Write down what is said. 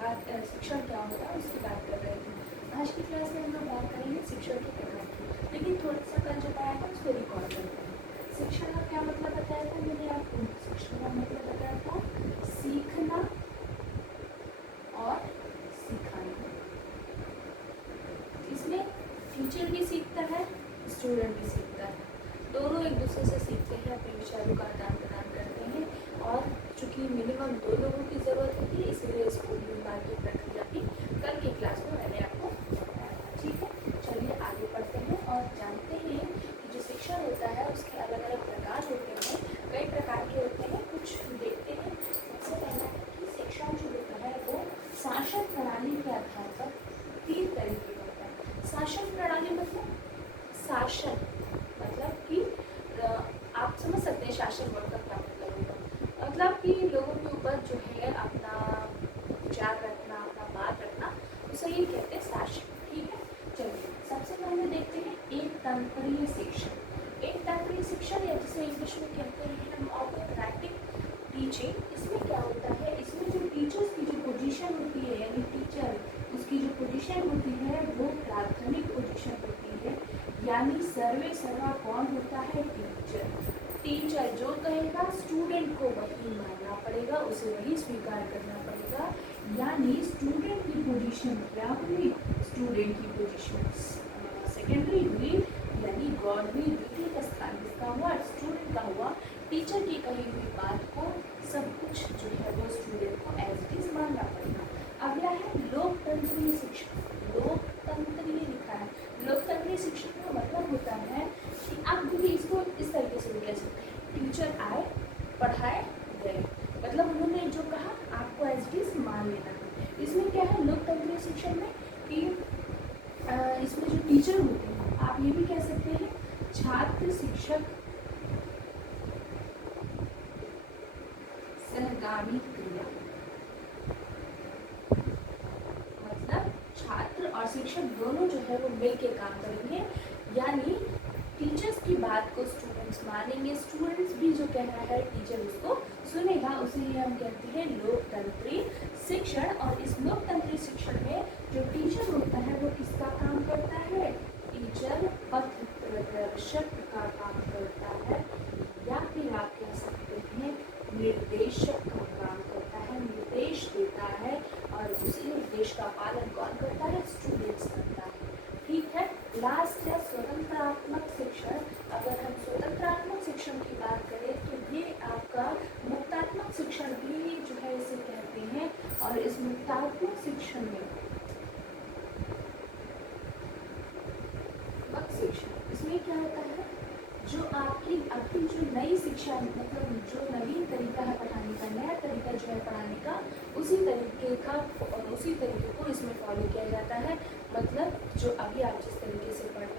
प्रकार शिक्षण क्या होता है उसकी बात कर रहे थे। आज की क्लास में हम लोग बात करेंगे शिक्षण के प्रकार की, लेकिन थोड़ा सा कल जो पढ़ाया था उसको रिकॉर्ड करते हैं। शिक्षण का क्या मतलब बताया था मैंने आपको? शिक्षण का मतलब बताया था सीखना और सिखाना। इसमें टीचर भी सीखता है, स्टूडेंट भी सीखता है, दोनों एक दूसरे से सीखते हैं, अपने विचारों का आदान प्रदान करते हैं। और चूँकि मिनिमम 2 लोगों की ज़रूरत होती है, इसीलिए स्कूल विभाग की प्रक्रिया भी कल की क्लास में मैंने आपको बताया था। ठीक है, चलिए आगे बढ़ते हैं और जानते हैं कि जो शिक्षण होता है उसके अलग अलग प्रकार होते हैं, कई प्रकार के होते हैं, कुछ देखते हैं। सबसे पहला है कि शिक्षण जो होता है वो शासन प्रणाली के आधार पर 3 तरीके का होता है। शासन प्रणाली मतलब शासन मतलब कि आप समझ सकते हैं शासन वर्ड का क्या मतलब होगा। मतलब कि लोगों के ऊपर जो है अपना विचार रखना, अपना बात रखना, उसे ये कहते हैं शासन। ठीक है, चलिए सबसे पहले देखते हैं एक तंत्रीय शिक्षण। एक तंत्रीय शिक्षण या जिसे इंग्लिश में कहते हैं हम ऑटोक्रेटिक टीचिंग। इसमें क्या होता है, इसमें जो टीचर्स की जो पोजीशन होती है, यानी टीचर उसकी जो पोजीशन होती है वो प्राथमिक पोजीशन होती है, यानी सर्वे सर्वा कौन होता है? टीचर। टीचर जो कहेगा स्टूडेंट को वही मानना पड़ेगा, उसे वही स्वीकार करना पड़ेगा। यानी स्टूडेंट की पोजीशन क्या हुई? स्टूडेंट की पोजीशन सेकेंडरी हुई, यानी गॉड हुई द्वितीय स्थान किसका हुआ? स्टूडेंट का हुआ। टीचर की कही हुई बात को सब कुछ जो है वो स्टूडेंट को एज इट इज मानना पड़ेगा। अगला है लोकतंत्रीय शिक्षण। लोकतंत्रीय लिखा है। लोकतंत्रीय शिक्षण का मतलब होता है कि आप भी इसको इस तरीके से भी कह सकते हैं, टीचर आए, पढ़ाए, गए, मतलब उन्होंने जो कहा आपको एज इट इज मान लेना है। इसमें क्या है लोकतंत्रीय शिक्षण में कि इसमें जो टीचर होते हैं, आप ये भी कह सकते हैं छात्र शिक्षक सहगामी क्रिया, मतलब छात्र और शिक्षक दोनों जो है वो मिलकर काम करेंगे। यानी टीचर्स की बात को स्टूडेंट्स मानेंगे, स्टूडेंट्स भी जो कह रहा है टीचर उसको सुनेगा, उसे ही हम कहते हैं लोकतंत्रीय शिक्षण। और इस लोकतंत्रीय शिक्षण में जो टीचर होता है वो किसका काम करता है? टीचर पथ प्रदर्शक का काम करता है, या फिर आप कह सकते हैं निर्देशक का काम करता है, निर्देश देता है, और उसी निर्देश का पालन कौन करता है? स्टूडेंट्स करता है। ठीक है, लास्ट है स्वतंत्रात्मक शिक्षण। अगर हम स्वतंत्रात्मक शिक्षण की बात करें तो ये आपका मुक्तात्मक शिक्षण भी जो है इसे कहते हैं। और इस मुक्तात्मक शिक्षण में शिक्षण इसमें क्या होता है, जो आपकी अभी जो नई शिक्षा मतलब जो नवीन तरीका है पढ़ाने का, नया तरीका जो है पढ़ाने का, उसी तरीके को इसमें फॉलो किया जाता है। मतलब जो अभी आप जिस तरीके से पढ़